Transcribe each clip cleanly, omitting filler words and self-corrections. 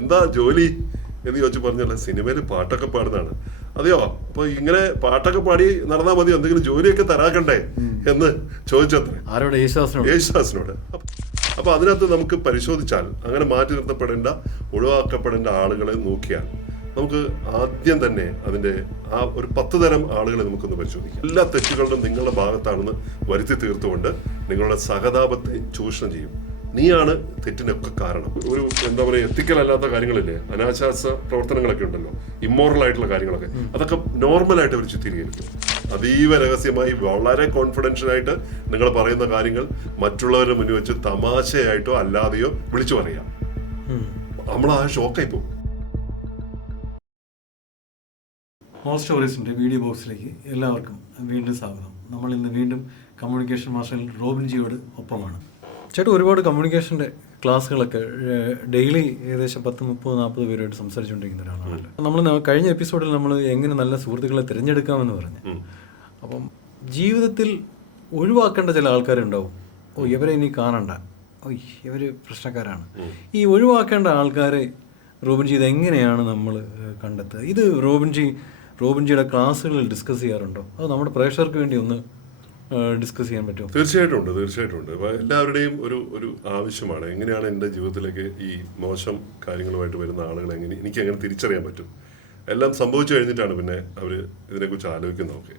എന്താ ജോലി എന്ന് ചോദിച്ചു പറഞ്ഞല്ല, സിനിമയിൽ പാട്ടൊക്കെ പാടുന്നതാണ്. അതെയോ, അപ്പൊ ഇങ്ങനെ പാട്ടൊക്കെ പാടി നടന്നാൽ മതി, എന്തെങ്കിലും ജോലിയൊക്കെ തരാക്കണ്ടേ എന്ന് ചോദിച്ചത്രേ ആരോട്? യേശുദാസിനോട്. അപ്പൊ അതിനകത്ത് നമുക്ക് പരിശോധിച്ചാൽ അങ്ങനെ മാറ്റി നിർത്തപ്പെടേണ്ട, ഒഴിവാക്കപ്പെടേണ്ട ആളുകളെ നോക്കിയാൽ നമുക്ക് ആദ്യം തന്നെ അതിന്റെ ആ ഒരു 10 തരം ആളുകളെ നമുക്കൊന്ന് പരിശോധിക്കാം. എല്ലാ തെറ്റുകളും നിങ്ങളുടെ ഭാഗത്താണെന്ന് വരുത്തി തീർത്തുകൊണ്ട് നിങ്ങളുടെ സഹതാപത്തെ ചൂഷണം ചെയ്യും. നീയാണ് തെറ്റിനൊക്കെ കാരണം. ഒരു എന്താ പറയുക, എത്തിക്കൽ അല്ലാത്ത കാര്യങ്ങളില്ലേ, അനാശാസ പ്രവർത്തനങ്ങളൊക്കെ ഉണ്ടല്ലോ, ഇമ്മോറൽ ആയിട്ടുള്ള കാര്യങ്ങളൊക്കെ, അതൊക്കെ നോർമലായിട്ട് അവർ ചിത്രീകരിക്കും. അതീവ രഹസ്യമായി വളരെ കോൺഫിഡൻഷ്യൽ ആയിട്ട് നിങ്ങൾ പറയുന്ന കാര്യങ്ങൾ മറ്റുള്ളവരുടെ മുന്നിൽ വെച്ച് തമാശയായിട്ടോ അല്ലാതെയോ വിളിച്ചു പറയാം. നമ്മൾ ആ ഷോക്കായി പോകും. മോർ സ്റ്റോറീസിൻ്റെ വീഡിയോ ബോക്സിലേക്ക് എല്ലാവർക്കും വീണ്ടും സ്വാഗതം. നമ്മൾ ഇന്ന് വീണ്ടും കമ്മ്യൂണിക്കേഷൻ മാസ്റ്റർ റോബിൻ ജിയോട് ഒപ്പമാണ്. ചേട്ടാ, ഒരുപാട് കമ്മ്യൂണിക്കേഷൻ്റെ ക്ലാസ്സുകളൊക്കെ ഡെയിലി ഏകദേശം 10, 30, 40 പേരുമായിട്ട് സംസാരിച്ചുകൊണ്ടിരിക്കുന്ന ഒരാളാണല്ലോ. നമ്മൾ കഴിഞ്ഞ എപ്പിസോഡിൽ നമ്മൾ എങ്ങനെ നല്ല സുഹൃത്തുക്കളെ തിരഞ്ഞെടുക്കാമെന്ന് പറഞ്ഞു. അപ്പം ജീവിതത്തിൽ ഒഴിവാക്കേണ്ട ചില ആൾക്കാരുണ്ടാവും. ഇവരെ ഇനി കാണണ്ട, ഇവർ പ്രശ്നക്കാരാണ്. ഈ ഒഴിവാക്കേണ്ട ആൾക്കാരെ റോബിൻജി ഇതെങ്ങനെയാണ് നമ്മൾ കണ്ടെത്തുക? ഇത് റോബിൻജിയുടെ ക്ലാസ്സുകളിൽ ഡിസ്കസ് ചെയ്യാറുണ്ടോ? അത് നമ്മുടെ പ്രേക്ഷകർക്ക് വേണ്ടി ഒന്ന് ഡിസ്കസ് ചെയ്യാൻ പറ്റുമോ? തീർച്ചയായിട്ടും ഉണ്ട്. എല്ലാവരുടെയും ഒരു ആവശ്യമാണ്, എങ്ങനെയാണ് എൻ്റെ ജീവിതത്തിലേക്ക് ഈ മോശം കാര്യങ്ങളുമായിട്ട് വരുന്ന ആളുകളെ എനിക്ക് എങ്ങനെ തിരിച്ചറിയാൻ പറ്റും. എല്ലാം സംഭവിച്ചു കഴിഞ്ഞിട്ടാണ് പിന്നെ അവർ ഇതിനെക്കുറിച്ച് ആലോചിക്കുന്നതൊക്കെ.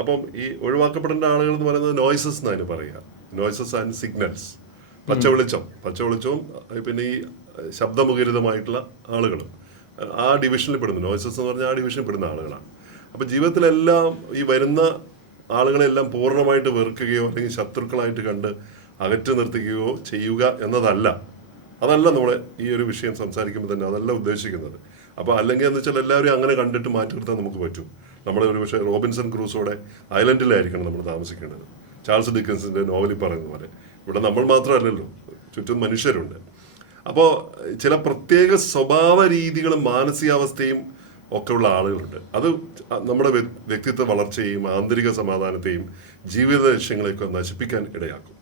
അപ്പം ഈ ഒഴിവാക്കപ്പെടേണ്ട ആളുകൾ എന്ന് പറയുന്നത് നോയ്സസ് എന്നാണ് പറയുക. Noises and signals. പച്ചവെളിച്ചവും പിന്നെ ഈ ശബ്ദമുഖരിതമായിട്ടുള്ള ആളുകളും ആ ഡിവിഷനിൽ പെടുന്നു. നോയ്സസ് എന്ന് പറഞ്ഞാൽ ആ ഡിവിഷനിൽ പെടുന്ന ആളുകളാണ്. അപ്പം ജീവിതത്തിലെല്ലാം ഈ വരുന്ന ആളുകളെല്ലാം പൂർണ്ണമായിട്ട് വെറുക്കുകയോ അല്ലെങ്കിൽ ശത്രുക്കളായിട്ട് കണ്ട് അകറ്റി നിർത്തുകയോ ചെയ്യുക എന്നതല്ല. അതല്ല നമ്മൾ ഈ ഒരു വിഷയം സംസാരിക്കുമ്പോൾ തന്നെ അതല്ല ഉദ്ദേശിക്കുന്നത്. അപ്പോൾ അല്ലെങ്കിൽ എന്ന് വെച്ചാൽ എല്ലാവരും അങ്ങനെ കണ്ടിട്ട് മാറ്റി നിർത്താൻ നമുക്ക് പറ്റും. നമ്മൾ ഒരു പക്ഷേ റോബിൻസൺ ക്രൂസോടെ ഐലൻഡിലായിരിക്കണം നമ്മൾ താമസിക്കേണ്ടത്. ചാൾസ് ഡിക്കൻസിൻ്റെ നോവലിൽ പറയുന്ന പോലെ ഇവിടെ നമ്മൾ മാത്രമല്ലല്ലോ, ചുറ്റും മനുഷ്യരുണ്ട്. അപ്പോൾ ചില പ്രത്യേക സ്വഭാവ രീതികളും മാനസികാവസ്ഥയും ഒക്കെ ഉള്ള ആളുകളുണ്ട്. അത് നമ്മുടെ വ്യക്തിത്വ വളർച്ചയെയും ആന്തരിക സമാധാനത്തെയും ജീവിത ലക്ഷ്യങ്ങളെയൊക്കെ നശിപ്പിക്കാൻ ഇടയാക്കും.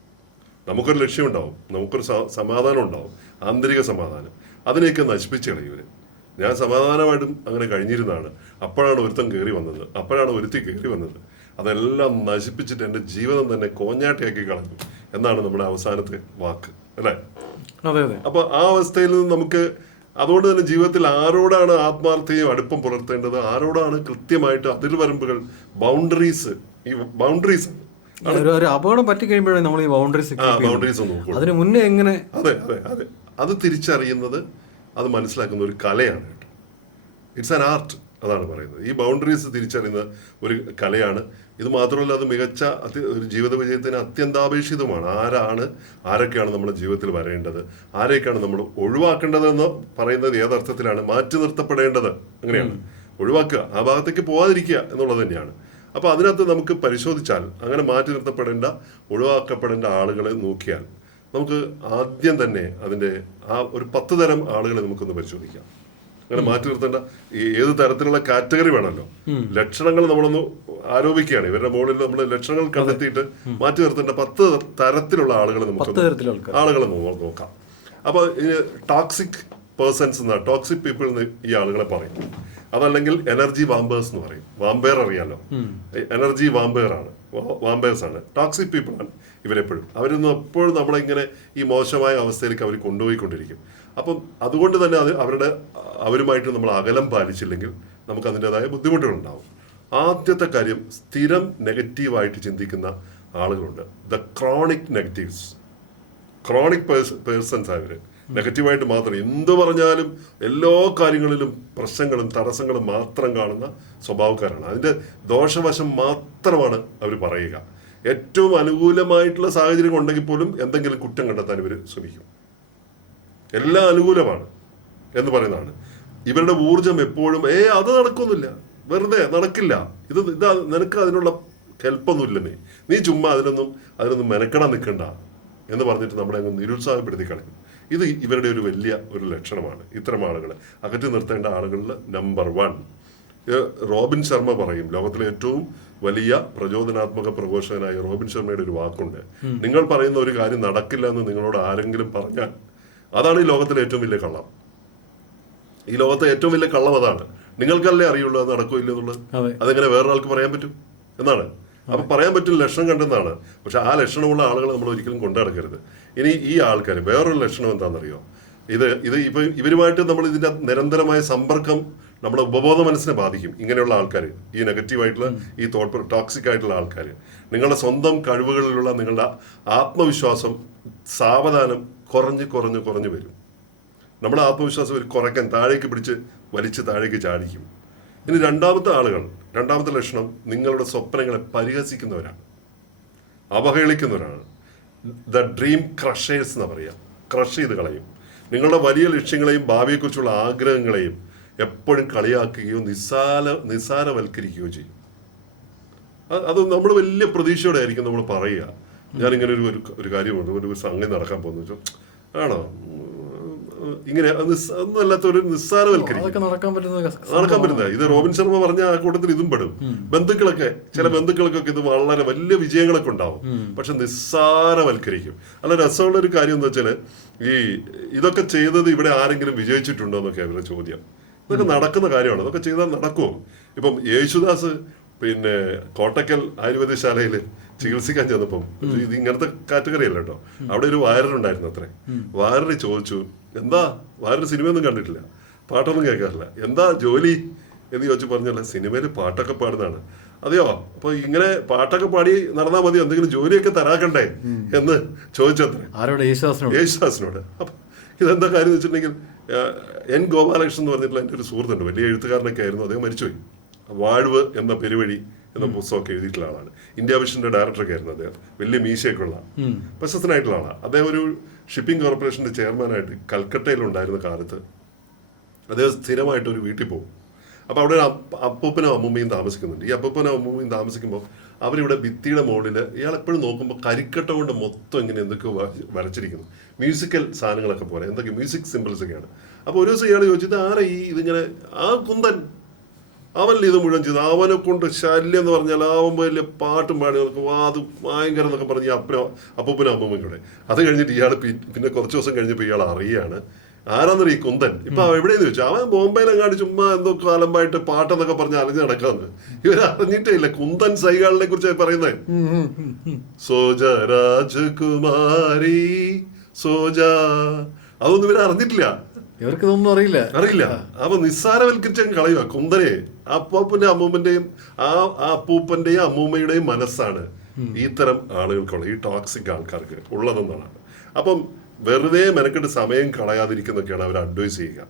നമുക്കൊരു ലക്ഷ്യമുണ്ടാവും, നമുക്കൊരു സമാധാനം ഉണ്ടാവും, ആന്തരിക സമാധാനം. അതിനെയൊക്കെ നശിപ്പിച്ച് കളയും. ഞാൻ സമാധാനമായിട്ടും അങ്ങനെ കഴിഞ്ഞിരുന്നതാണ്. അപ്പോഴാണ് ഒരുത്തൻ കയറി വന്നത്, അപ്പോഴാണ് ഒരുത്തി കയറി വന്നത്. അതെല്ലാം നശിപ്പിച്ചിട്ട് എൻ്റെ ജീവിതം തന്നെ കോഞ്ഞാട്ടയാക്കി കളഞ്ഞു എന്നാണ് നമ്മുടെ അവസാനത്തെ വാക്ക്, അല്ലേ? അപ്പൊ ആ അവസ്ഥയിൽ നിന്ന് നമുക്ക് അതുകൊണ്ട് തന്നെ ജീവിതത്തിൽ ആരോടാണ് ആത്മാർത്ഥയും അടുപ്പം പുലർത്തേണ്ടത്, ആരോടാണ് കൃത്യമായിട്ട് അതിർവരമ്പുകൾ, ബൗണ്ടറീസ് അപകടം പറ്റി കഴിയുമ്പോഴേ നമ്മൾ ഈ ബൗണ്ടറീസ് നോക്കും. അതിന് മുന്നേ എങ്ങനെ അതെ അത് തിരിച്ചറിയുന്നത്, അത് മനസ്സിലാക്കുന്ന ഒരു കലയാണ് കേട്ടോ. It's an art. അതാണ് പറയുന്നത്. ഈ ബൗണ്ടറീസ് തിരിച്ചറിയുന്ന ഒരു കലയാണ്. ഇത് മാത്രമല്ല, അത് മികച്ച ഒരു ജീവിത വിജയത്തിന് അത്യന്താപേക്ഷിതമാണ്. ആരൊക്കെയാണ് നമ്മുടെ ജീവിതത്തിൽ വരേണ്ടത്, ആരെയൊക്കെയാണ് നമ്മൾ ഒഴിവാക്കേണ്ടതെന്ന് പറയുന്നത് ഏതർത്ഥത്തിലാണ്? മാറ്റി നിർത്തപ്പെടേണ്ടത് അങ്ങനെയാണ്. ഒഴിവാക്കുക, ആ ഭാഗത്തേക്ക് പോകാതിരിക്കുക എന്നുള്ളത് തന്നെയാണ്. അപ്പോൾ അതിനകത്ത് നമുക്ക് പരിശോധിച്ചാൽ അങ്ങനെ മാറ്റി നിർത്തപ്പെടേണ്ട, ഒഴിവാക്കപ്പെടേണ്ട ആളുകളെ നോക്കിയാൽ നമുക്ക് ആദ്യം തന്നെ അതിൻ്റെ ആ ഒരു 10 തരം ആളുകളെ നമുക്കൊന്ന് പരിശോധിക്കാം. അങ്ങനെ മാറ്റി നിർത്തേണ്ട ഏത് തരത്തിലുള്ള കാറ്റഗറി വേണമല്ലോ. ലക്ഷണങ്ങൾ നമ്മളൊന്ന് ആരോപിക്കുകയാണ്. ഇവരുടെ മുകളിൽ നമ്മൾ ലക്ഷണങ്ങൾ കണ്ടെത്തിയിട്ട് മാറ്റി നിർത്തേണ്ട 10 തരത്തിലുള്ള ആളുകളെ നമുക്ക് നോക്കാം. അപ്പോൾ ടോക്സിക് പേഴ്സൺസ് എന്ന ടോക്സിക് പീപ്പിൾ എന്ന് ഈ ആളുകളെ പറയും. അതല്ലെങ്കിൽ എനർജി വാമ്പേഴ്സ് എന്ന് പറയും. വാമ്പയർ അറിയാലോ, എനർജി വാമ്പേഴ്സ് ആണ്. ടോക്സിക് പീപ്പിൾ ആണ് ഇവരെപ്പോഴും. അവരൊന്നും എപ്പോഴും നമ്മളിങ്ങനെ ഈ മോശമായ അവസ്ഥയിലേക്ക് അവർ കൊണ്ടുപോയിക്കൊണ്ടിരിക്കും. അപ്പം അതുകൊണ്ട് തന്നെ അവരുമായിട്ട് നമ്മൾ അകലം പാലിച്ചില്ലെങ്കിൽ നമുക്ക് അതിൻ്റെതായ ബുദ്ധിമുട്ടുകളുണ്ടാവും. ആദ്യത്തെ കാര്യം, സ്ഥിരം നെഗറ്റീവായിട്ട് ചിന്തിക്കുന്ന ആളുകളുണ്ട്. The chronic negatives. Chronic persons അവർ നെഗറ്റീവായിട്ട് മാത്രം എന്ത് പറഞ്ഞാലും എല്ലാ കാര്യങ്ങളിലും പ്രശ്നങ്ങളും തടസ്സങ്ങളും മാത്രം കാണുന്ന സ്വഭാവക്കാരാണ്. അതിൻ്റെ ദോഷവശം മാത്രമാണ് അവർ പറയുക. ഏറ്റവും അനുകൂലമായിട്ടുള്ള സാഹചര്യം ഉണ്ടെങ്കിൽ പോലും എന്തെങ്കിലും കുറ്റം കണ്ടെത്താൻ ഇവർ ശ്രമിക്കും. എല്ലാം അനുകൂലമാണ് എന്ന് പറയുന്നതാണ്. ഇവരുടെ ഊർജം എപ്പോഴും അത് നടക്കൊന്നുമില്ല, വെറുതെ നടക്കില്ല, ഇതാ നിനക്ക് അതിനുള്ള ഹെൽപ്പൊന്നുമില്ല, നീ ചുമ്മാ അതിനൊന്നും മെനക്കെടാൻ നിൽക്കണ്ട എന്ന് പറഞ്ഞിട്ട് നമ്മളെ അങ്ങ് നിരുത്സാഹപ്പെടുത്തി കളയും. ഇത് ഇവരുടെ വലിയ ഒരു ലക്ഷണമാണ്. ഇത്തരം ആളുകളെ അകറ്റി നിർത്തേണ്ട ആളുകളിൽ നമ്പർ 1 റോബിൻ ശർമ്മ പറയും. ലോകത്തിലെ ഏറ്റവും വലിയ പ്രചോദനാത്മക പ്രഘോഷകനായ റോബിൻ ശർമ്മയുടെ ഒരു വാക്കുണ്ട്: നിങ്ങൾ പറയുന്ന ഒരു കാര്യം നടക്കില്ല എന്ന് നിങ്ങളോട് ആരെങ്കിലും പറഞ്ഞാൽ അതാണ് ഈ ലോകത്തിലെ ഏറ്റവും വലിയ കള്ളം. ഈ ലോകത്തെ ഏറ്റവും വലിയ കള്ളം അതാണ്. നിങ്ങൾക്കല്ലേ അറിയുള്ളൂ അത് നടക്കോ ഇല്ല എന്നുള്ളത്. അതെങ്ങനെ വേറൊരാൾക്ക് പറയാൻ പറ്റും എന്നാണ്. അപ്പൊ പറയാൻ പറ്റും ലക്ഷണം കണ്ടെന്നാണ്. പക്ഷെ ആ ലക്ഷണമുള്ള ആളുകളെ നമ്മൾ ഒരിക്കലും കൊണ്ടു നടക്കരുത്. ഇനി ഈ ആൾക്കാർ വേറൊരു ലക്ഷണം എന്താണെന്നറിയോ? ഇപ്പൊ ഇവരുമായിട്ട് നമ്മൾ ഇതിന്റെ നിരന്തരമായ സമ്പർക്കം നമ്മുടെ ഉപബോധ മനസ്സിനെ ബാധിക്കും. ഇങ്ങനെയുള്ള ആൾക്കാർ, ഈ നെഗറ്റീവായിട്ടുള്ള ഈ ടോക്സിക് ആയിട്ടുള്ള ആൾക്കാർ, നിങ്ങളുടെ സ്വന്തം കഴിവുകളിലുള്ള നിങ്ങളുടെ ആത്മവിശ്വാസം സാവധാനം കുറഞ്ഞു വരും. നമ്മുടെ ആത്മവിശ്വാസം കുറയ്ക്കാൻ താഴേക്ക് പിടിച്ച് വലിച്ച് താഴേക്ക് ചാടിക്കും. ഇനി രണ്ടാമത്തെ ലക്ഷണം നിങ്ങളുടെ സ്വപ്നങ്ങളെ പരിഹസിക്കുന്നവരാണ്, അവഹേളിക്കുന്നവരാണ്. ദ ഡ്രീം ക്രഷേഴ്സ് എന്ന് പറയാം. ക്രഷ് ചെയ്ത് കളയും. നിങ്ങളുടെ വലിയ ലക്ഷ്യങ്ങളെയും ഭാവിയെക്കുറിച്ചുള്ള ആഗ്രഹങ്ങളെയും എപ്പോഴും കളിയാക്കുകയോ നിസ്സാരവൽക്കരിക്കുകയോ ചെയ്യും. അത് നമ്മൾ വലിയ പ്രതീക്ഷയോടെ ആയിരിക്കും നമ്മൾ പറയുക. ഞാനിങ്ങനെ ഒരു കാര്യമുണ്ട്, ഒരു സംഗതി നടക്കാൻ പോകുന്നു വെച്ചാൽ ആണോ ഇങ്ങനെ ഒന്നുമല്ലാത്ത ഒരു നിസ്സാരവൽക്കരിക്കും. നടക്കാൻ പറ്റുന്ന ഇത് റോബിൻ ശർമ്മ പറഞ്ഞ ആ കൂട്ടത്തിൽ ഇതും പെടും. ചില ബന്ധുക്കൾക്കൊക്കെ ഇത് വളരെ വലിയ വിജയങ്ങളൊക്കെ ഉണ്ടാവും, പക്ഷെ നിസ്സാരവൽക്കരിക്കും. അല്ല, രസമുള്ള ഒരു കാര്യം എന്താ വെച്ചാല് ഇതൊക്കെ ചെയ്തത് ഇവിടെ ആരെങ്കിലും വിജയിച്ചിട്ടുണ്ടോ എന്നൊക്കെ അവരുടെ ചോദ്യം. ഇതൊക്കെ നടക്കുന്ന കാര്യമാണ്. ഇതൊക്കെ ചെയ്താൽ നടക്കുമോ? ഇപ്പം യേശുദാസ് പിന്നെ കോട്ടക്കൽ ആയുർവേദശാലയിൽ ചികിത്സിക്കാൻ ചെന്നപ്പം ഇത് ഇങ്ങനത്തെ കാറ്റഗറി അല്ല കേട്ടോ. അവിടെ ഒരു വയറിനുണ്ടായിരുന്നു അത്രേ. വയറിന് ചോദിച്ചു, എന്താ വയറിന് സിനിമയൊന്നും കണ്ടിട്ടില്ല, പാട്ടൊന്നും കേൾക്കാറില്ല, എന്താ ജോലി എന്ന് ചോദിച്ചു. പറഞ്ഞല്ല, സിനിമയിൽ പാട്ടൊക്കെ പാടുന്നതാണ്. അതെയോ, അപ്പൊ ഇങ്ങനെ പാട്ടൊക്കെ പാടി നടന്നാൽ മതി, എന്തെങ്കിലും ജോലിയൊക്കെ തരാക്കണ്ടേ എന്ന് ചോദിച്ചത്രേ യേശുദാസിനോട്. അപ്പൊ ഇതെന്താ കാര്യം എന്ന് വെച്ചിട്ടുണ്ടെങ്കിൽ എൻ ഗോപാലകൃഷ്ണൻ എന്ന് പറഞ്ഞിട്ടുള്ള എൻ്റെ ഒരു സുഹൃത്തുണ്ട്, വലിയ എഴുത്തുകാരനൊക്കെ ആയിരുന്നു. അദ്ദേഹം മരിച്ചുപോയി. വാഴ്വ് എന്ന പെരുവഴി എന്ന പുസ്തകമൊക്കെ എഴുതിയിട്ടുള്ള ആളാണ്. ഇന്ത്യ വിഷന്റെ ഡയറക്ടറൊക്കെ ആയിരുന്നു അദ്ദേഹം. വലിയ മീശയൊക്കെ ഉള്ള പ്രശസ്തനായിട്ടുള്ള ആളാണ്. അദ്ദേഹം ഒരു ഷിപ്പിംഗ് കോർപ്പറേഷന്റെ ചെയർമാനായിട്ട് കൽക്കട്ടയിലുണ്ടായിരുന്ന കാലത്ത് അദ്ദേഹം സ്ഥിരമായിട്ട് ഒരു വീട്ടിൽ പോകും. അപ്പോൾ അവിടെ ഒരു അപ്പൂപ്പനും അമ്മൂമ്മയും താമസിക്കുന്നുണ്ട്. ഈ അപ്പൂപ്പനും അമ്മൂമ്മയും താമസിക്കുമ്പോൾ അവരിവിടെ ഭിത്തിയുടെ മുകളിൽ ഇയാൾ എപ്പോഴും നോക്കുമ്പോൾ കരിക്കട്ട കൊണ്ട് മൊത്തം ഇങ്ങനെ എന്തൊക്കെയോ വരച്ചിരിക്കുന്നു. മ്യൂസിക്കൽ സാധനങ്ങളൊക്കെ പോലെ എന്തൊക്കെ മ്യൂസിക് സിമ്പിൾസ് ഒക്കെയാണ്. അപ്പോൾ ഒരു ദിവസം ഇയാൾ ചോദിച്ചത് ഇതിങ്ങനെ ആ കുന്തൻ അവനല്ലേ ഇത് മുഴുവൻ ചെയ്തു, അവനെ കൊണ്ട് ശല്യം എന്ന് പറഞ്ഞാൽ അവൻ വലിയ പാട്ടും പാടി നോക്കും, അത് ഭയങ്കര എന്നൊക്കെ പറഞ്ഞ് അപ്പൂപ്പനും അമ്മൂമ്മയും കൂടെ. അത് കഴിഞ്ഞിട്ട് ഇയാൾ പിന്നെ കുറച്ച് ദിവസം കഴിഞ്ഞപ്പോൾ ഇയാൾ അറിയാണ് ആരാന്നറിയ ഈ കുന്തൻ. ഇപ്പൊ എവിടെയെന്ന് ചോദിച്ചു, അവൻ ബോംബെയിലെങ്ങാണ്ട് ചുമ്മാ എന്തോ കാലമായിട്ട് പാട്ടെന്നൊക്കെ പറഞ്ഞ് അലഞ്ഞു നടക്കാന്ന്. ഇവർ അറിഞ്ഞിട്ടേ ഇല്ല കുന്തൻ സൈഗാളിനെ കുറിച്ച് പറയുന്നത്. സോജ രാജകുമാരി സോജ, അതൊന്നും ഇവരെ അറിഞ്ഞിട്ടില്ല, ഇവർക്ക് ഇതൊന്നും അറിയില്ല. അപ്പൊ നിസ്സാരവൽക്കരിച്ചങ്ങ് കളയുക കുന്തനെ. അപ്പൂപ്പന്റെ അമ്മൂമ്മന്റെയും ആ അപ്പൂപ്പന്റെയും അമ്മൂമ്മയുടെയും മനസ്സാണ് ഇത്തരം ആളുകൾക്കുള്ള, ഈ ടോക്സിക് ആൾക്കാർക്ക് ഉള്ളതെന്നാണ്. അപ്പം വെറുതെ മെനക്കെട്ട് സമയം കളയാതിരിക്കുന്നൊക്കെയാണ് അവർ അഡ്വൈസ് ചെയ്യുക.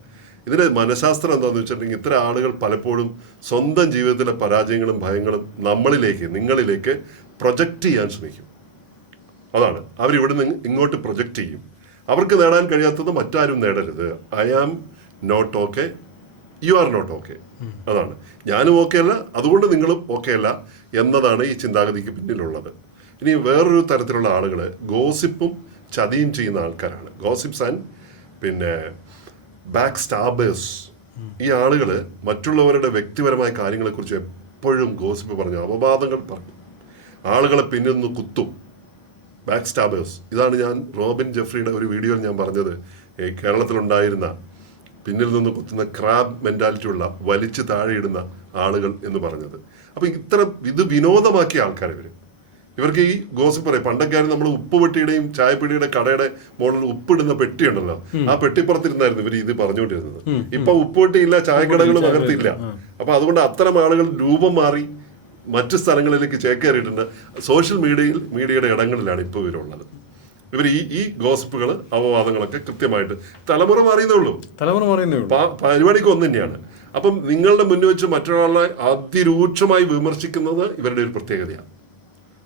ഇതിന്റെ മനഃശാസ്ത്രം എന്താണെന്ന് വെച്ചിട്ടുണ്ടെങ്കിൽ ഇത്തരം ആളുകൾ പലപ്പോഴും സ്വന്തം ജീവിതത്തിലെ പരാജയങ്ങളും ഭയങ്ങളും നിങ്ങളിലേക്ക് പ്രൊജക്റ്റ് ചെയ്യാൻ ശ്രമിക്കും. അതാണ് അവരിവിടുന്ന് ഇങ്ങോട്ട് പ്രൊജക്റ്റ് ചെയ്യും. അവർക്ക് നേടാൻ കഴിയാത്തത് മറ്റാരും നേടരുത്. I am not okay, you are not okay. അതാണ്, ഞാനും ഓക്കെ അല്ല, അതുകൊണ്ട് നിങ്ങളും ഓക്കെ അല്ല എന്നതാണ് ഈ ചിന്താഗതിക്ക് പിന്നിലുള്ളത്. ഇനി വേറൊരു തരത്തിലുള്ള ആളുകൾ ഗോസിപ്പും ചതിയും ചെയ്യുന്ന ആൾക്കാരാണ്. ഗോസിപ്സ് ആൻഡ് പിന്നെ ബാക്ക് സ്റ്റാബേഴ്സ്. ഈ ആളുകൾ മറ്റുള്ളവരുടെ വ്യക്തിപരമായ കാര്യങ്ങളെക്കുറിച്ച് എപ്പോഴും ഗോസിപ്പ് പറഞ്ഞു, അപവാദങ്ങൾ പറയും, ആളുകളെ പിന്നിൽ നിന്ന് കുത്തും. ബാക്ക് സ്റ്റാബേഴ്സ്. ഇതാണ് ഞാൻ റോബിൻ ജെഫ്രിയുടെ ഒരു വീഡിയോയിൽ ഞാൻ പറഞ്ഞത്, കേരളത്തിലുണ്ടായിരുന്ന പിന്നിൽ നിന്ന് കുത്തുന്ന ക്രാബ് മെന്റാലിറ്റി ഉള്ള വലിച്ചു താഴെയിടുന്ന ആളുകൾ എന്ന് പറഞ്ഞത്. അപ്പൊ ഇത് വിനോദമാക്കിയ ആൾക്കാർ ഇവർക്ക് ഈ ഗോസിപ്പ് പറയും. പണ്ടൊക്കെ നമ്മൾ ഉപ്പുപെട്ടിയുടെയും ചായപ്പൊടിയുടെ കടയുടെ മോഡൽ ഉപ്പിടുന്ന പെട്ടി ഉണ്ടല്ലോ, ആ പെട്ടിപ്പുറത്തിരുന്നായിരുന്നു ഇവർ ഇത് പറഞ്ഞുകൊണ്ടിരുന്നത്. ഇപ്പൊ ഉപ്പുപെട്ടിയില്ല, ചായക്കടകളും അകത്തില്ല. അപ്പൊ അതുകൊണ്ട് അത്തരം ആളുകൾ രൂപം മാറി മറ്റു സ്ഥലങ്ങളിലേക്ക് ചേക്കേറിയിട്ടുണ്ട്. സോഷ്യൽ മീഡിയയുടെ ഇടങ്ങളിലാണ് ഇപ്പോൾ ഇവരുള്ളത്. ഇവർ ഈ ഗോസിപ്പുകൾ അപവാദങ്ങളൊക്കെ കൃത്യമായിട്ട് തലമുറ മാറിയതേ ഉള്ളൂ, പരിപാടിക്ക് ഒന്ന് തന്നെയാണ്. അപ്പം നിങ്ങളുടെ മുന്നിൽ വെച്ച് മറ്റൊരാളെ അതിരൂക്ഷമായി വിമർശിക്കുന്നത് ഇവരുടെ ഒരു പ്രത്യേകതയാണ്.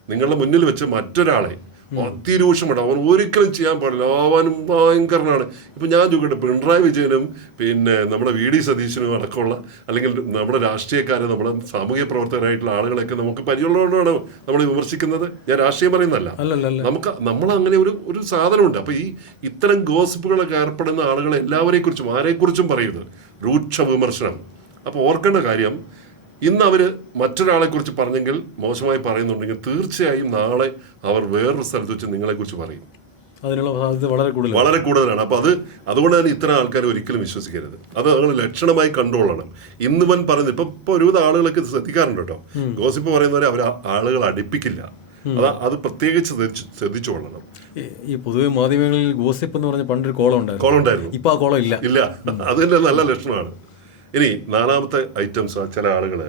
നിങ്ങളുടെ മുന്നിൽ വെച്ച് മറ്റൊരാളെ അതിരൂക്ഷമാണ്, അവൻ ഒരിക്കലും ചെയ്യാൻ പാടില്ല, അവനും ഭയങ്കരനാണ്. ഇപ്പൊ ഞാൻ ചോദിക്കട്ടെ, പിണറായി വിജയനും പിന്നെ നമ്മുടെ വി ഡി സതീശനും അടക്കമുള്ള അല്ലെങ്കിൽ നമ്മുടെ രാഷ്ട്രീയക്കാരെ, നമ്മുടെ സാമൂഹ്യ പ്രവർത്തകരായിട്ടുള്ള ആളുകളൊക്കെ നമുക്ക് പരിചയമുള്ളതുകൊണ്ടാണ് നമ്മൾ വിമർശിക്കുന്നത്. ഞാൻ രാഷ്ട്രീയം പറയുന്നല്ല, നമ്മളങ്ങനെ ഒരു സാധനമുണ്ട്. അപ്പൊ ഇത്തരം ഗോസിപ്പുകളൊക്കെ ഏർപ്പെടുന്ന ആളുകളെ എല്ലാവരെയും കുറിച്ചും ആരെക്കുറിച്ചും പറയുന്നത് രൂക്ഷ വിമർശനം. അപ്പൊ ഓർക്കേണ്ട കാര്യം, ഇന്ന് അവർ മറ്റൊരാളെ കുറിച്ച് പറഞ്ഞെങ്കിൽ, മോശമായി പറയുന്നുണ്ടെങ്കിൽ, തീർച്ചയായും നാളെ അവർ വേറൊരു സ്ഥലത്ത് വെച്ച് നിങ്ങളെക്കുറിച്ച് പറയും. അതിനുള്ള സാധ്യത വളരെ കൂടുതലാണ്. വളരെ കൂടുതലാണ്. അപ്പൊ അതുകൊണ്ട് തന്നെ ഇത്തരം ആൾക്കാരെ ഒരിക്കലും വിശ്വസിക്കരുത്. അത് നിങ്ങൾ ലക്ഷണമായി കണ്ടുകൊള്ളണം. ഇന്നിവൻ പറയുന്നത് ഇപ്പൊ ഒരുവിധ ആളുകളൊക്കെ ശ്രദ്ധിക്കാറുണ്ട് കേട്ടോ. ഗോസിപ്പ് പറയുന്നവരെ അവർ ആളുകൾ അടുപ്പിക്കില്ല. അത് പ്രത്യേകിച്ച് ശ്രദ്ധിച്ചുകൊള്ളണം. ഈ പൊതുവെ മാധ്യമങ്ങളിൽ ഗോസിപ്പ് എന്ന് പറഞ്ഞ പണ്ടൊരു കോളം ഉണ്ടായിരുന്നു. ഇപ്പൊ ആ കോളം ഇല്ല. അത് തന്നെ നല്ല ലക്ഷണമാണ്. ഇനി 4ാമത്തെ ഐറ്റംസ്, ചില ആളുകള്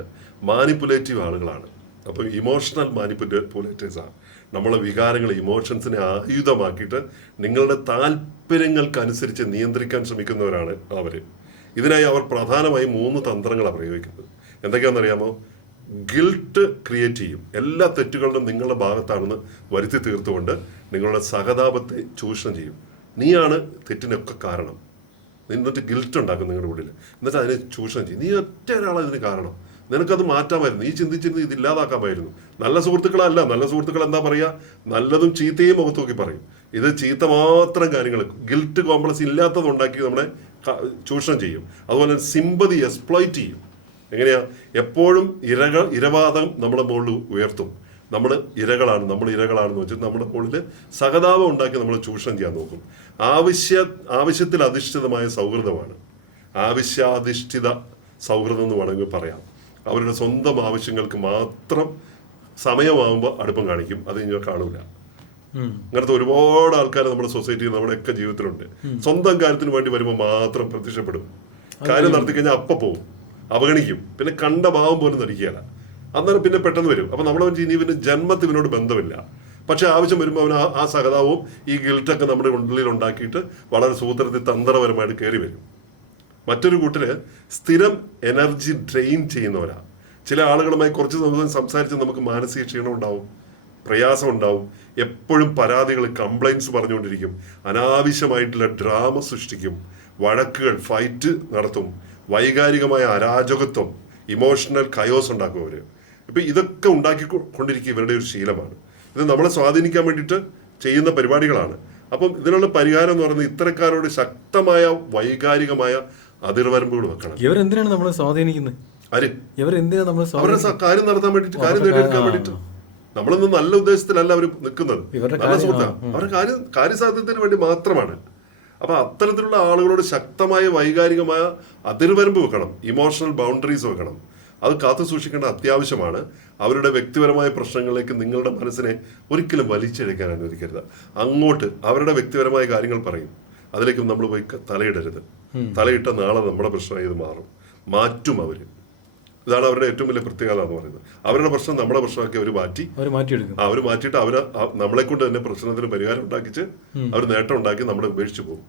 മാനിപ്പുലേറ്റീവ് ആളുകളാണ്. അപ്പൊ ഇമോഷണൽ മാനിപ്പുലേറ്റേഴ്സാണ്. നമ്മളെ വികാരങ്ങൾ, ഇമോഷൻസിനെ ആയുധമാക്കിയിട്ട് നിങ്ങളുടെ താല്പര്യങ്ങൾക്കനുസരിച്ച് നിയന്ത്രിക്കാൻ ശ്രമിക്കുന്നവരാണ് അവര്. ഇതിനായി അവർ പ്രധാനമായും 3 തന്ത്രങ്ങളാണ് പ്രയോഗിക്കുന്നത്. എന്തൊക്കെയാണെന്നറിയാമോ? ഗിൽട്ട് ക്രിയേറ്റ് ചെയ്യും. എല്ലാ തെറ്റുകളും നിങ്ങളുടെ ഭാഗത്താണെന്ന് വരുത്തി തീർത്തുകൊണ്ട് നിങ്ങളുടെ സഹതാപത്തെ ചൂഷണം ചെയ്യും. നീയാണ് തെറ്റിനൊക്കെ കാരണം. എന്നിട്ട് ഗിൽട്ട് ഉണ്ടാക്കും നിങ്ങളുടെ ഉള്ളിൽ. എന്നിട്ട് അതിനെ ചൂഷണം ചെയ്യും. നീ ഒറ്റ ഒരാളാണ് ഇതിന് കാരണം, നിനക്കത് മാറ്റാമായിരുന്നു, നീ ചിന്തിച്ചിരുന്ന് ഇത് ഇല്ലാതാക്കാമായിരുന്നു. നല്ല സുഹൃത്തുക്കളല്ല. നല്ല സുഹൃത്തുക്കൾ എന്താ പറയുക? നല്ലതും ചീത്തയും മുഖത്ത് നോക്കി പറയും. ഇത് ചീത്ത മാത്രം കാര്യങ്ങൾ, ഗിൽട്ട് കോംപ്ലക്സ് ഇല്ലാത്തതുണ്ടാക്കി നമ്മളെ ചൂഷണം ചെയ്യും. അതുപോലെ സിമ്പതി എക്സ്പ്ലോയിറ്റ് ചെയ്യും. എങ്ങനെയാ? എപ്പോഴും ഇരവാദം നമ്മുടെ മുകളിൽ ഉയർത്തും. നമ്മൾ ഇരകളാണെന്ന് വെച്ചിട്ട് നമ്മുടെ മുകളിൽ സഹതാപം ഉണ്ടാക്കി നമ്മൾ ചൂഷണം ചെയ്യാൻ നോക്കും. ആവശ്യത്തിൽ അധിഷ്ഠിതമായ സൗഹൃദമാണ്. ആവശ്യാധിഷ്ഠിത സൗഹൃദം എന്ന് വേണമെങ്കിൽ പറയാം. അവരുടെ സ്വന്തം ആവശ്യങ്ങൾക്ക് മാത്രം സമയമാകുമ്പോൾ അടുപ്പം കാണിക്കും. അത് ഇനി കാണൂല. അങ്ങനത്തെ ഒരുപാട് ആൾക്കാർ നമ്മുടെ സൊസൈറ്റിയിൽ, നമ്മുടെയൊക്കെ ജീവിതത്തിലുണ്ട്. സ്വന്തം കാര്യത്തിന് വേണ്ടി വരുമ്പോൾ മാത്രം പ്രത്യക്ഷപ്പെടും. കാര്യം നടത്തി കഴിഞ്ഞാൽ അപ്പം പോവും, അവഗണിക്കും. പിന്നെ കണ്ട ഭാവം പോലും നടിക്കുകയല്ല. അന്നേരം പിന്നെ പെട്ടെന്ന് വരും. അപ്പൊ നമ്മളെ ഇനി ഇവന് ജന്മത്തിൽ ഇവനോട് ബന്ധമില്ല. പക്ഷെ ആവശ്യം വരുമ്പോൾ അവൻ ആ സഹതാവും ഈ ഗിൽട്ടൊക്കെ നമ്മുടെ ഉള്ളിൽ ഉണ്ടാക്കിയിട്ട് വളരെ സൂത്രത്തിൽ തന്ത്രപരമായിട്ട് കയറി വരും. മറ്റൊരു കൂട്ടര് സ്ഥിരം എനർജി ഡ്രെയിൻ ചെയ്യുന്നവരാ. ചില ആളുകളുമായി കുറച്ച് ദിവസം സംസാരിച്ച് നമുക്ക് മാനസിക ക്ഷീണം ഉണ്ടാവും, പ്രയാസം ഉണ്ടാവും. എപ്പോഴും പരാതികൾ, കംപ്ലൈൻറ്റ്സ് പറഞ്ഞുകൊണ്ടിരിക്കും. അനാവശ്യമായിട്ടുള്ള ഡ്രാമ സൃഷ്ടിക്കും. വഴക്കുകൾ, ഫൈറ്റ് നടത്തും. വൈകാരികമായ അരാജകത്വം, ഇമോഷണൽ കയോസ് ഉണ്ടാക്കും അവര്. ഇപ്പൊ ഇതൊക്കെ ഉണ്ടാക്കിക്കൊണ്ടിരിക്കുക ഇവരുടെ ഒരു ശീലമാണ്. ഇത് നമ്മളെ സ്വാധീനിക്കാൻ വേണ്ടിയിട്ട് ചെയ്യുന്ന പരിപാടികളാണ്. അപ്പം ഇതിനുള്ള പരിഹാരം എന്ന് പറയുന്നത് ഇത്തരക്കാരോട് ശക്തമായ വൈകാരികമായ അതിർവരമ്പുകൾ വെക്കണം. ഇവരെന്തിനാണ് നമ്മളെ സ്വാധീനിക്കുന്നത്? അവരുടെ കാര്യം നടത്താൻ വേണ്ടിയിട്ട്, കാര്യം നേടിയെടുക്കാൻ വേണ്ടിയിട്ട്. നമ്മളൊന്നും നല്ല ഉദ്ദേശത്തിലല്ല അവർ നിൽക്കുന്നത്. നല്ല സുഹൃത്താണ്. അവരുടെ കാര്യസാധ്യത്തിന് വേണ്ടി മാത്രമാണ്. അപ്പൊ അത്തരത്തിലുള്ള ആളുകളോട് ശക്തമായ വൈകാരികമായ അതിർവരമ്പ് വെക്കണം. ഇമോഷണൽ ബൗണ്ടറീസ് വെക്കണം. അത് കാത്തു സൂക്ഷിക്കേണ്ട അത്യാവശ്യമാണ്. അവരുടെ വ്യക്തിപരമായ പ്രശ്നങ്ങളിലേക്ക് നിങ്ങളുടെ മനസ്സിനെ ഒരിക്കലും വലിച്ചെടുക്കാൻ അനുവദിക്കരുത്. അങ്ങോട്ട് അവരുടെ വ്യക്തിപരമായ കാര്യങ്ങൾ പറയും, അതിലേക്ക് നമ്മൾ പോയി തലയിടരുത്. തലയിട്ട നാളെ നമ്മുടെ പ്രശ്നമായി ഇത് മാറ്റും അവര്. ഇതാണ് അവരുടെ ഏറ്റവും വലിയ പ്രത്യേകത എന്ന് പറയുന്നത്. അവരുടെ പ്രശ്നം നമ്മുടെ പ്രശ്നമാക്കി അവർ മാറ്റിയിട്ട് നമ്മളെ കൊണ്ട് തന്നെ പ്രശ്നത്തിന് പരിഹാരം ഉണ്ടാക്കിച്ച് അവർ നേട്ടം ഉണ്ടാക്കി നമ്മളെ ഉപേക്ഷിച്ച് പോകും.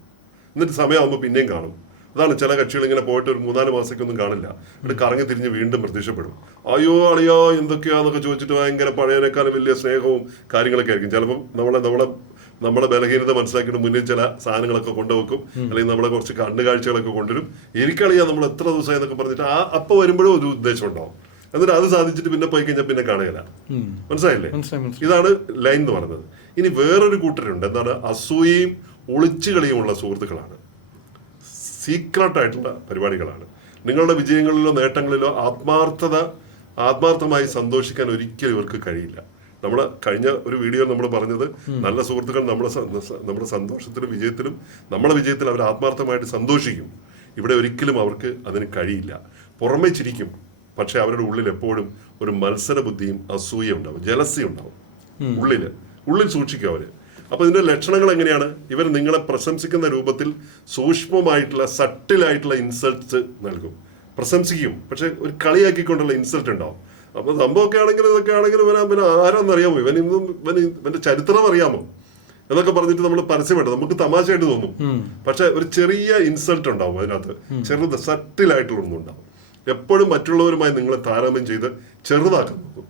എന്നിട്ട് സമയമാകുമ്പോൾ പിന്നെയും കാണും. അതാണ് ചില കക്ഷികൾ ഇങ്ങനെ പോയിട്ട് ഒരു 3-4 മാസത്തേക്കൊന്നും കാണില്ല. എന്നിട്ട് കറങ്ങി തിരിഞ്ഞ് വീണ്ടും പ്രത്യക്ഷപ്പെടും. അയ്യോ അളിയോ എന്തൊക്കെയാന്നൊക്കെ ചോദിച്ചിട്ട് ഭയങ്കര പഴയനേക്കാളും വലിയ സ്നേഹവും കാര്യങ്ങളൊക്കെ ആയിരിക്കും. ചിലപ്പം നമ്മളെ ബലഹീനത മനസ്സിലാക്കിയിട്ട് മുന്നിൽ ചില സാധനങ്ങളൊക്കെ കൊണ്ടുവെക്കും. അല്ലെങ്കിൽ നമ്മളെ കുറച്ച് കണ്ണുകാഴ്ചകളൊക്കെ കൊണ്ടുവരും. എനിക്കറിയാം നമ്മൾ എത്ര ദിവസമായി എന്നൊക്കെ പറഞ്ഞിട്ട് അപ്പം വരുമ്പോഴും ഒരു ഉദ്ദേശം ഉണ്ടാവും. എന്നിട്ട് അത് സാധിച്ചിട്ട് പിന്നെ പോയി കഴിഞ്ഞാൽ പിന്നെ കാണുകയില്ല. മനസ്സിലായില്ലേ? ഇതാണ് ലൈൻ എന്ന് പറയുന്നത്. ഇനി വേറൊരു കൂട്ടരുണ്ട്. എന്താണ്? അസൂയയും ഒളിച്ചുകളിയുമുള്ള സുഹൃത്തുക്കളാണ്. സീക്രട്ട് ആയിട്ടുള്ള പരിപാടികളാണ്. നിങ്ങളുടെ വിജയങ്ങളിലോ നേട്ടങ്ങളിലോ ആത്മാർത്ഥമായി സന്തോഷിക്കാൻ ഒരിക്കലും ഇവർക്ക് കഴിയില്ല. നമ്മൾ കഴിഞ്ഞ ഒരു വീഡിയോയിൽ നമ്മൾ പറഞ്ഞത്, നല്ല സുഹൃത്തുക്കൾ നമ്മുടെ സന്തോഷത്തിലും വിജയത്തിലും നമ്മുടെ വിജയത്തിൽ അവർ ആത്മാർത്ഥമായിട്ട് സന്തോഷിക്കും. ഇവിടെ ഒരിക്കലും അവർക്ക് അതിന് കഴിയില്ല. പുറമെ ചിരിക്കും, പക്ഷെ അവരുടെ ഉള്ളിൽ എപ്പോഴും ഒരു മത്സര ബുദ്ധിയും അസൂയ ഉണ്ടാവും, ജലസി ഉണ്ടാവും. ഉള്ളിൽ സൂക്ഷിക്കും അവര്. അപ്പൊ ഇതിന്റെ ലക്ഷണങ്ങൾ എങ്ങനെയാണ്? ഇവർ നിങ്ങളെ പ്രശംസിക്കുന്ന രൂപത്തിൽ സൂക്ഷ്മമായിട്ടുള്ള സട്ടിലായിട്ടുള്ള ഇൻസൾട്ട്സ് നൽകും. പ്രശംസിക്കും, പക്ഷെ ഒരു കളിയാക്കിക്കൊണ്ടുള്ള ഇൻസൾട്ട് ഉണ്ടാവും. അപ്പൊ സംഭവമൊക്കെ ആണെങ്കിലും ഇതൊക്കെ ആണെങ്കിലും പിന്നെ ആരാന്നറിയാമോ, ഇവന്റെ ചരിത്രം അറിയാമോ എന്നൊക്കെ പറഞ്ഞിട്ട് നമ്മൾ പരസ്യമായിട്ട് നമുക്ക് തമാശയായിട്ട് തോന്നും. പക്ഷെ ഒരു ചെറിയ ഇൻസൾട്ട് ഉണ്ടാവും അതിനകത്ത്, ചെറുത് സട്ടിലായിട്ടുള്ള ഒന്നും ഉണ്ടാവും. എപ്പോഴും മറ്റുള്ളവരുമായി നിങ്ങളെ താരതമ്യം ചെയ്ത് ചെറുതാക്കാൻ നോക്കും.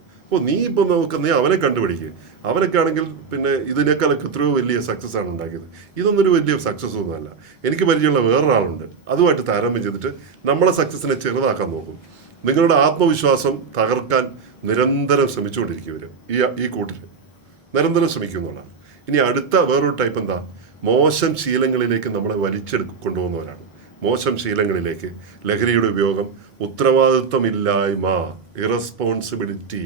നീ ഇപ്പൊ നീ അവനെ കണ്ടുപിടിക്കുക, അവനൊക്കെ ആണെങ്കിൽ പിന്നെ ഇതിനേക്കാളൊക്കെ എത്രയോ വലിയ സക്സസ് ആണ് ഉണ്ടാക്കിയത്. ഇതൊന്നൊരു വലിയ സക്സസ് ഒന്നുമല്ല, എനിക്ക് പരിചയമുള്ള വേറൊരാളുണ്ട്, അതുമായിട്ട് താരതമ്യം ചെയ്തിട്ട് നമ്മളെ സക്സസിനെ ചെറുതാക്കാൻ നോക്കും. നിങ്ങളുടെ ആത്മവിശ്വാസം തകർക്കാൻ നിരന്തരം ശ്രമിച്ചുകൊണ്ടിരിക്കും ഈ കൂട്ടര്, നിരന്തരം ശ്രമിക്കുന്നതാണ്. ഇനി അടുത്ത വേറൊരു ടൈപ്പ് എന്താ? മോശം ശീലങ്ങളിലേക്ക് നമ്മളെ കൊണ്ടുപോകുന്നവരാണ്. മോശം ശീലങ്ങളിലേക്ക്, ലഹരിയുടെ ഉപയോഗം, ഉത്തരവാദിത്വമില്ലായ്മ, ഇറസ്പോൺസിബിലിറ്റി.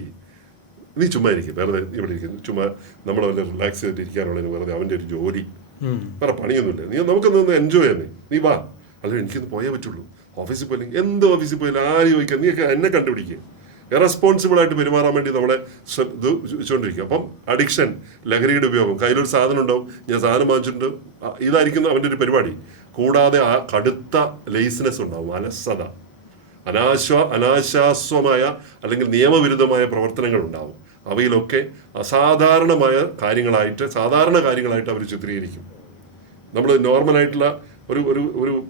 നീ ചുമ്മാ ഇരിക്കും, വെറുതെ ഇവിടെ ഇരിക്കുന്നു, ചുമ്മാ നമ്മളെ വല്ല റിലാക്സ് ചെയ്തിട്ട് ഇരിക്കാനുള്ളതിന് വെറുതെ അവൻ്റെ ഒരു ജോലി, വേറെ പണിയൊന്നുമില്ല, നമുക്കൊന്ന് എൻജോയ് ചെയ്യാൻ നീ വാ, അല്ലെങ്കിൽ എനിക്കൊന്ന് പോയേ പറ്റുള്ളൂ. ഓഫീസിൽ പോയില്ലെങ്കിൽ എന്ത് ഓഫീസിൽ പോയില്ല ആര് ചോദിക്കുക, നീ എന്നെ കണ്ടുപിടിക്കുക. ഇറസ്പോൺസിബിൾ ആയിട്ട് പെരുമാറാൻ വേണ്ടി നമ്മളെ വെച്ചുകൊണ്ടിരിക്കും. അപ്പം അഡിക്ഷൻ, ലഹരിയുടെ ഉപയോഗം, കയ്യിലൊരു സാധനം ഉണ്ടാവും, ഞാൻ സാധനം വാങ്ങിച്ചിട്ടുണ്ട്, ഇതായിരിക്കും അവൻ്റെ ഒരു പരിപാടി. കൂടാതെ ആ കടുത്ത ലേസിനെസ് ഉണ്ടാവും, അലസത, അനാശാസ്വമായ അല്ലെങ്കിൽ നിയമവിരുദ്ധമായ പ്രവർത്തനങ്ങൾ ഉണ്ടാവും. അവയിലൊക്കെ അസാധാരണമായ സാധാരണ കാര്യങ്ങളായിട്ട് അവർ ചിത്രീകരിക്കും. നമ്മൾ നോർമലായിട്ടുള്ള ഒരു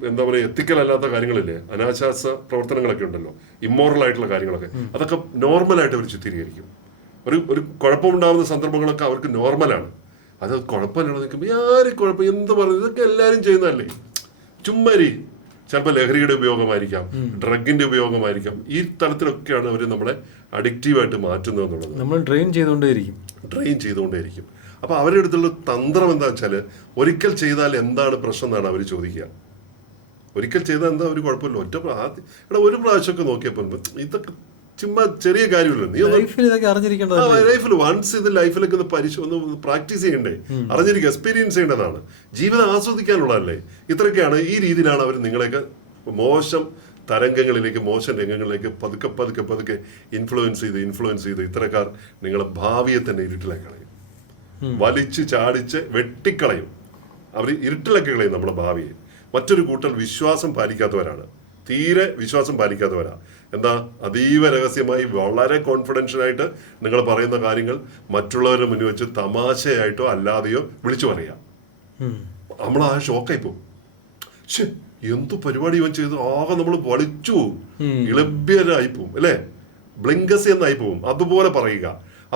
എന്താ പറയുക എത്തിക്കൽ അല്ലാത്ത കാര്യങ്ങളില്ലേ, അനാശാസ പ്രവർത്തനങ്ങളൊക്കെ ഉണ്ടല്ലോ, ഇമ്മോറൽ ആയിട്ടുള്ള കാര്യങ്ങളൊക്കെ, അതൊക്കെ നോർമലായിട്ട് അവർ ചിത്രീകരിക്കും. ഒരു കുഴപ്പമുണ്ടാകുന്ന സന്ദർഭങ്ങളൊക്കെ അവർക്ക് നോർമലാണ്. അത് കുഴപ്പമില്ലാതെ നിൽക്കുമ്പോൾ ആരും കുഴപ്പം എന്ത് പറയുന്നത്, ഇതൊക്കെ എല്ലാവരും ചെയ്യുന്നതല്ലേ, ചുമ്മാരി. ചിലപ്പോൾ ലഹരിയുടെ ഉപയോഗമായിരിക്കാം, ഡ്രഗിന്റെ ഉപയോഗമായിരിക്കാം. ഈ തരത്തിലൊക്കെയാണ് അവർ നമ്മളെ അഡിക്റ്റീവായിട്ട് മാറ്റുന്നത് എന്നുള്ളത്. നമ്മൾ ഡ്രെയിൻ ചെയ്തുകൊണ്ടേയിരിക്കും. അപ്പോൾ അവരുടെ അടുത്തുള്ള തന്ത്രം എന്താ വെച്ചാൽ, ഒരിക്കൽ ചെയ്താൽ എന്താണ് പ്രശ്നം എന്നാണ് അവർ ചോദിക്കുക. ഒരിക്കൽ ചെയ്താൽ എന്താ ഒരു കുഴപ്പമില്ല, ഒരു പ്രാവശ്യമൊക്കെ നോക്കിയപ്പോൾ ഇതൊക്കെ ചുമ്മാ ചെറിയ കാര്യമില്ല, നീ ലൈഫിൽ വൺസ് ഇത് ലൈഫിലൊക്കെ ഒന്ന് പ്രാക്ടീസ് ചെയ്യണ്ടേ, അറിഞ്ഞിരിക്കുക, എക്സ്പീരിയൻസ് ചെയ്യേണ്ടതാണ്, ജീവിതം ആസ്വദിക്കാനുള്ളതല്ലേ. ഇത്രയൊക്കെയാണ്, ഈ രീതിയിലാണ് അവർ നിങ്ങളെയൊക്കെ മോശം തരംഗങ്ങളിലേക്ക്, മോശം രംഗങ്ങളിലേക്ക് പതുക്കെ ഇൻഫ്ലുവൻസ് ചെയ്ത് ഇത്തരക്കാർ നിങ്ങളെ ഭാവിയെ തന്നെ ഇരുട്ടിലേക്ക് കളയും, വലിച്ച് ചാടിച്ച് വെട്ടിക്കളയും. അവർ ഇരുട്ടിലേക്ക് കളയും നമ്മുടെ ഭാവിയെ. മറ്റൊരു കൂട്ടർ വിശ്വാസം പാലിക്കാത്തവരാണ്, തീരെ വിശ്വാസം പാലിക്കാത്തവരാ. എന്താ, അതീവ രഹസ്യമായി വളരെ കോൺഫിഡൻഷ്യലായിട്ട് നിങ്ങൾ പറയുന്ന കാര്യങ്ങൾ മറ്റുള്ളവരുടെ മുന്നിൽ വെച്ച് തമാശയായിട്ടോ അല്ലാതെയോ വിളിച്ചു പറയാം. നമ്മൾ ആ ഷോക്കായി പോകും, എന്തു പരിപാടി ഇവൻ ചെയ്തു, ആകെ നമ്മൾ വലിച്ചു പോവും, ഇളഭ്യരായി പോവും, അല്ലേ, ബ്ലിങ്കസ് എന്നായി പോവും. അതുപോലെ പറയുക.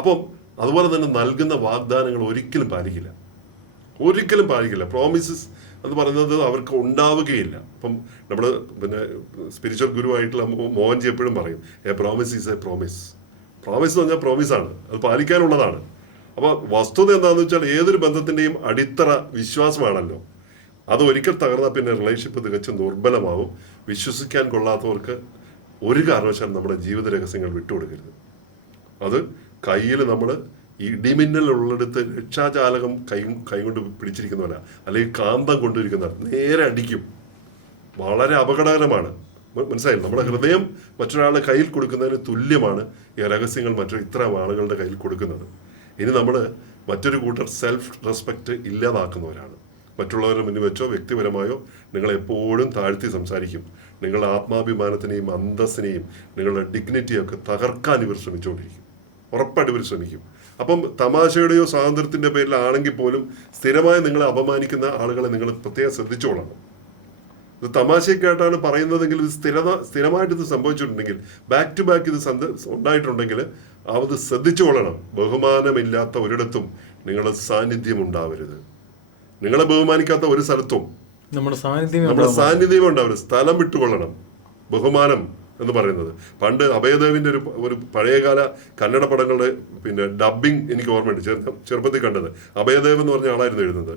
അപ്പം അതുപോലെ തന്നെ നൽകുന്ന വാഗ്ദാനങ്ങൾ ഒരിക്കലും പാലിക്കില്ല. പ്രോമിസസ് എന്ന് പറയുന്നത് അവർക്ക് ഉണ്ടാവുകയില്ല. അപ്പം നമ്മൾ സ്പിരിച്വൽ ഗുരുവായിട്ടുള്ള മോഹൻജി എപ്പോഴും പറയും, A promise is A promise. Promise എന്ന് പറഞ്ഞാൽ പ്രോമിസാണ്, അത് പാലിക്കാനുള്ളതാണ്. അപ്പോൾ വസ്തുത എന്താണെന്ന് വെച്ചാൽ, ഏതൊരു ബന്ധത്തിൻ്റെയും അടിത്തറ വിശ്വാസമാണല്ലോ. അത് ഒരിക്കൽ തകർന്നാൽ പിന്നെ റിലേഷൻഷിപ്പ് തികച്ചും ദുർബലമാവും. വിശ്വസിക്കാൻ കൊള്ളാത്തവർക്ക് ഒരു കാരണവശാലും നമ്മുടെ ജീവിത രഹസ്യങ്ങൾ വിട്ടുകൊടുക്കരുത്. അത് കയ്യിൽ നമ്മൾ ഇടിമിന്നൽ ഉള്ളിടത്ത് രക്ഷാചാലകം കൈകൊണ്ട് പിടിച്ചിരിക്കുന്നവരാ, അല്ലെങ്കിൽ കാന്തം കൊണ്ടിരിക്കുന്ന നേരെ അടിക്കും. വളരെ അപകടകരമാണ്. മനസ്സിലായില്ല, നമ്മുടെ ഹൃദയം മറ്റൊരാളുടെ കയ്യിൽ കൊടുക്കുന്നതിന് തുല്യമാണ് ഈ രഹസ്യങ്ങൾ ഇത്തരം ആളുകളുടെ കയ്യിൽ കൊടുക്കുന്നത്. ഇനി നമ്മൾ മറ്റൊരു കൂട്ടർ സെൽഫ് റെസ്പെക്റ്റ് ഇല്ലാതാക്കുന്നവരാണ്. മറ്റുള്ളവരുടെ മുന്നിൽ വെച്ചോ വ്യക്തിപരമായോ നിങ്ങളെപ്പോഴും താഴ്ത്തി സംസാരിക്കും. നിങ്ങളുടെ ആത്മാഭിമാനത്തിനെയും അന്തസ്സിനെയും നിങ്ങളുടെ ഡിഗ്നിറ്റിയൊക്കെ തകർക്കാൻ ഇവർ ശ്രമിച്ചുകൊണ്ടിരിക്കും, ഉറപ്പായിട്ട് ഇവർ ശ്രമിക്കും. അപ്പം തമാശയുടെയോ സ്വാതന്ത്ര്യത്തിൻ്റെ പേരിലാണെങ്കിൽ പോലും സ്ഥിരമായി നിങ്ങളെ അപമാനിക്കുന്ന ആളുകളെ നിങ്ങൾ പ്രത്യേകം ശ്രദ്ധിച്ചോളണം. ഇത് തമാശയൊക്കെയായിട്ടാണ് പറയുന്നതെങ്കിൽ ഇത് സ്ഥിരമായിട്ട് ഇത് സംഭവിച്ചിട്ടുണ്ടെങ്കിൽ, ബാക്ക് ടു ബാക്ക് ഇത് ഉണ്ടായിട്ടുണ്ടെങ്കിൽ അത് ശ്രദ്ധിച്ചുകൊള്ളണം. ബഹുമാനമില്ലാത്ത ഒരിടത്തും നിങ്ങളുടെ സാന്നിധ്യം ഉണ്ടാവരുത്. നിങ്ങളെ ബഹുമാനിക്കാത്ത ഒരു സ്ഥലത്തും നമ്മുടെ സാന്നിധ്യം ഉണ്ടാവരുത്. സ്ഥലം വിട്ടുകൊള്ളണം. ബഹുമാനം എന്ന് പറയുന്നത് പണ്ട് അഭയദേവിന്റെ ഒരു പഴയകാല കന്നഡ പടങ്ങളുടെ ഡബ്ബിങ് എനിക്ക് ഓർമ്മയുണ്ട്, ചെറുപ്പത്തിൽ കണ്ടത്. അഭയദേവ് എന്ന് പറഞ്ഞ ആളായിരുന്നു എഴുതുന്നത്.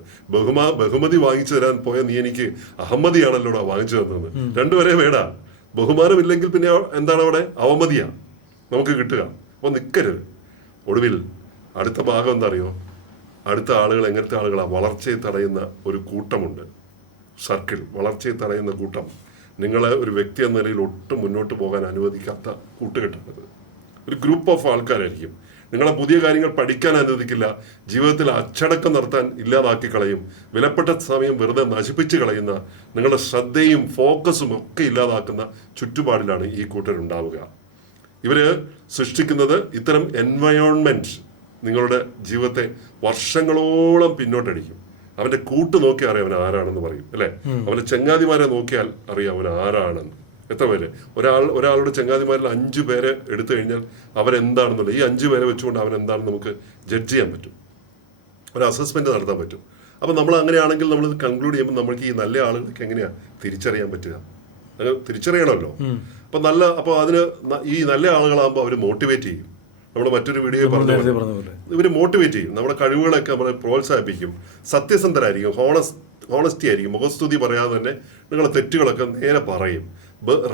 ബഹുമതി വാങ്ങിച്ചു തരാൻ പോയ നീ എനിക്ക് അഹമ്മദിയാണല്ലോടാ വാങ്ങിച്ചു തന്നത്. രണ്ടുപേരെ വേടാ. ബഹുമാനമില്ലെങ്കിൽ പിന്നെ എന്താണ് അവിടെ, അവമതിയാ നമുക്ക് കിട്ടുക. അപ്പോൾ നിൽക്കരുത്. ഒടുവിൽ അടുത്ത ഭാഗം എന്താ അറിയോ, അടുത്ത ആളുകൾ എങ്ങനത്തെ ആളുകളാ, വളർച്ചയെ തടയുന്ന ഒരു കൂട്ടമുണ്ട്. സർക്കിൾ, വളർച്ചയെ തടയുന്ന കൂട്ടം. നിങ്ങളെ ഒരു വ്യക്തി എന്ന നിലയിൽ ഒട്ടും മുന്നോട്ട് പോകാൻ അനുവദിക്കാത്ത കൂട്ടുകെട്ടാണിത്. ഒരു ഗ്രൂപ്പ് ഓഫ് ആൾക്കാരായിരിക്കും. നിങ്ങളെ പുതിയ കാര്യങ്ങൾ പഠിക്കാൻ അനുവദിക്കില്ല. ജീവിതത്തിൽ അച്ചടക്കം നടത്താൻ ഇല്ലാതാക്കി കളയും. വിലപ്പെട്ട സമയം വെറുതെ നശിപ്പിച്ച് കളയുന്ന, നിങ്ങളുടെ ശ്രദ്ധയും ഫോക്കസും ഒക്കെ ഇല്ലാതാക്കുന്ന ചുറ്റുപാടിലാണ് ഈ കൂട്ടരുണ്ടാവുക. ഇവര് സൃഷ്ടിക്കുന്നത് ഇത്തരം എൻവയോൺമെന്റ് നിങ്ങളുടെ ജീവിതത്തെ വർഷങ്ങളോളം പിന്നോട്ടടിക്കും. അവന്റെ കൂട്ട് നോക്കി അറിയാം അവൻ ആരാണെന്ന് പറയും, അല്ലെ? അവന്റെ ചങ്ങാതിമാരെ നോക്കിയാൽ അറിയാം അവൻ ആരാണെന്ന്. എത്ര പേര്, ഒരാളുടെ ചങ്ങാതിമാരിൽ 5 പേരെ എടുത്തു കഴിഞ്ഞാൽ അവരെന്താണെന്നുള്ള ഈ 5 പേരെ വെച്ചുകൊണ്ട് അവൻ എന്താണെന്ന് നമുക്ക് ജഡ്ജ് ചെയ്യാൻ പറ്റും, ഒരു അസസ്മെന്റ് നടത്താൻ പറ്റും. അപ്പൊ നമ്മൾ അങ്ങനെയാണെങ്കിൽ നമ്മൾ കൺക്ലൂഡ് ചെയ്യുമ്പോൾ നമുക്ക് ഈ നല്ല ആളുകൾക്ക് എങ്ങനെയാ തിരിച്ചറിയാൻ പറ്റുക? തിരിച്ചറിയണമല്ലോ. അപ്പൊ അതിന് ഈ നല്ല ആളുകളാകുമ്പോൾ അവർ മോട്ടിവേറ്റ് ചെയ്യും. നമ്മൾ മറ്റൊരു വീഡിയോ പറഞ്ഞ ഇവർ മോട്ടിവേറ്റ് ചെയ്യും. നമ്മുടെ കഴിവുകളൊക്കെ നമ്മളെ പ്രോത്സാഹിപ്പിക്കും. സത്യസന്ധരായിരിക്കും, ഹോണസ്റ്റി ആയിരിക്കും. മുഖസ്തുതി പറയാതെ തന്നെ നിങ്ങളുടെ തെറ്റുകളൊക്കെ നേരെ പറയും.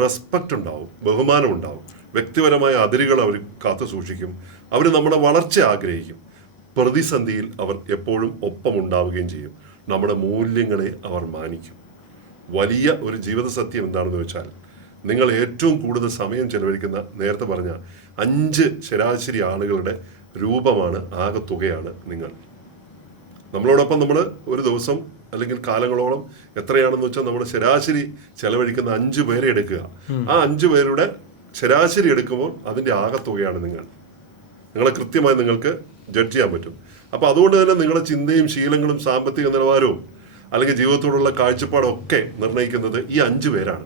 റെസ്പെക്റ്റ് ഉണ്ടാവും, ബഹുമാനം ഉണ്ടാവും. വ്യക്തിപരമായ അതിരുകൾ അവർ കാത്തു സൂക്ഷിക്കും. അവർ നമ്മുടെ വളർച്ച ആഗ്രഹിക്കും. പ്രതിസന്ധിയിൽ അവർ എപ്പോഴും ഒപ്പം ഉണ്ടാവുകയും ചെയ്യും. നമ്മുടെ മൂല്യങ്ങളെ അവർ മാനിക്കും. വലിയ ഒരു ജീവിത സത്യം എന്താണെന്ന് വെച്ചാൽ, നിങ്ങൾ ഏറ്റവും കൂടുതൽ സമയം ചെലവഴിക്കുന്ന, നേരത്തെ പറഞ്ഞ 5 ശരാശരി ആളുകളുടെ രൂപമാണ്, ആകെത്തുകയാണ് നിങ്ങൾ. നമ്മളോടൊപ്പം നമ്മൾ ഒരു ദിവസം അല്ലെങ്കിൽ കാലങ്ങളോളം എത്രയാണെന്ന് വെച്ചാൽ നമ്മൾ ശരാശരി ചെലവഴിക്കുന്ന 5 പേരെ എടുക്കുക. ആ 5 പേരുടെ ശരാശരി എടുക്കുമ്പോൾ അതിൻ്റെ ആകെത്തുകയാണ് നിങ്ങൾ. നിങ്ങളെ കൃത്യമായി നിങ്ങൾക്ക് ജഡ്ജ് ചെയ്യാൻ പറ്റും. അപ്പോൾ അതുകൊണ്ട് തന്നെ നിങ്ങളുടെ ചിന്തയും ശീലങ്ങളും സാമ്പത്തിക നിലവാരവും അല്ലെങ്കിൽ ജീവിതത്തോടുള്ള കാഴ്ചപ്പാടൊക്കെ നിർണ്ണയിക്കുന്നത് ഈ 5 പേരാണ്.